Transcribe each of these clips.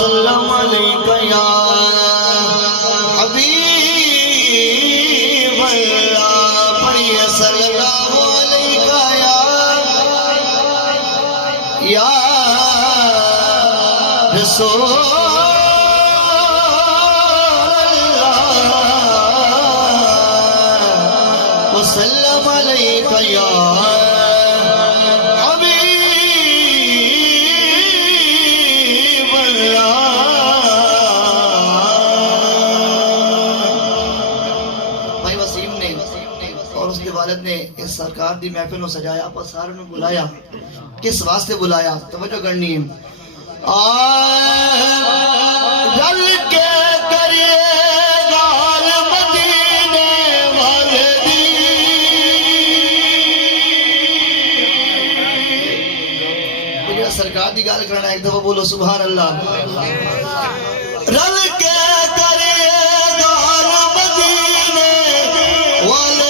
वसल्लम अलैका या हबीब अल्लाह। पढ़िए सल्लल्लाहु अलैका या रसूल अल्लाह वसल्लम अलैका या ने इस सरकार दी महफिल सजाया, आप सारे ने बुलाया, किस वास्ते बुलाया? तवज्जो करनी है। रल के करिएगा मदीने वाले दी, सरकार दी गाल करना, एक दफा बोलो सुभान अल्लाह। रल के करिएगा मदीने वाले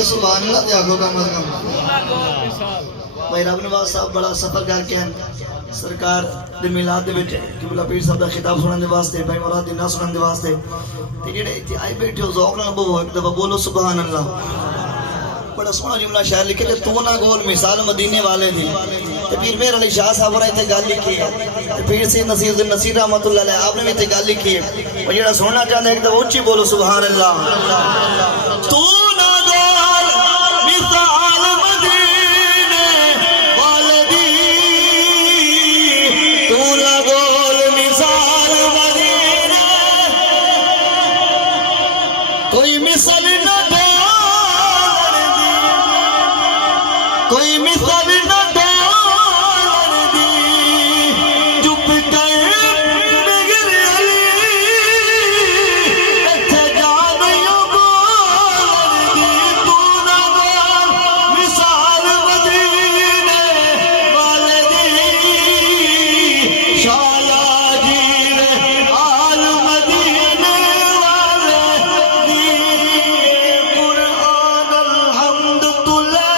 सुभान अल्लाह त्यागो का मजगम भाई रब नवाज साहब बड़ा सफर करके हैं सरकार दे मिलाद दे विच किबला पीर साहब दा खिताब सुनने वास्ते भाई मुराद दी ना सुनने वास्ते ते जेड़े इत्थे आए बैठे हो ज़ौक़ नाल बोलो एक दफा बोलो सुभान अल्लाह। बड़ा सोहना जुमला शायर लिखे कि तू ना गोल मिसाल मदीने वाले दी ते पीर मेहर अली शाह साहब ने इत्थे गल लिखी है ते पीर सी नसीरुद्दीन नसीर रहमतुल्लाह अलैह आपने भी इत्थे गल लिखी है और जेड़ा सुनना चाहंदा एक दफा ऊंची बोलो सुभान अल्लाह। तू कोई मिसल न कोई मिसल न दी चुप कर बिगड़ अली इत्थे जान यो बोल दी तू ना बोल मिसाल मदीने वाले दी शाला जीवे आल मदीने वाले दी कुरान अलहम्द तुला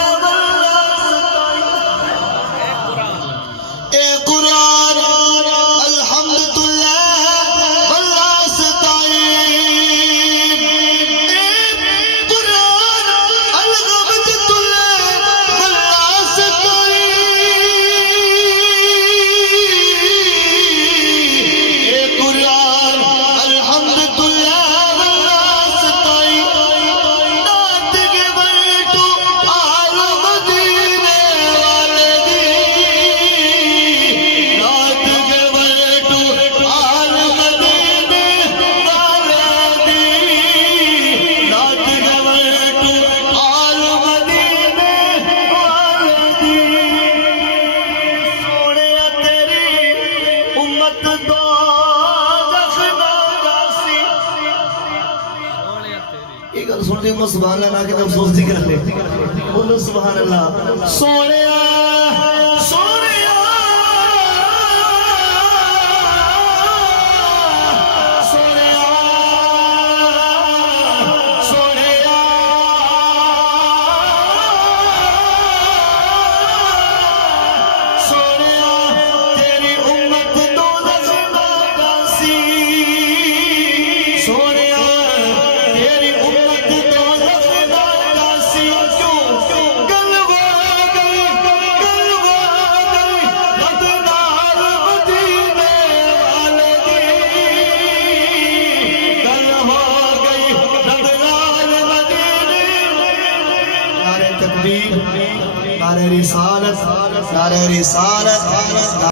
सुभान अल्लाह ना के अफसोस दी कर ले बोलो सुभान अल्लाह। सोनिया सोनिया सोनिया सोनिया सोनिया तेरी उम्मत तो नज़र सी सोनिया तेरी उम्मत तो तकबीर, नारे रिसालत, नारे रिसालत।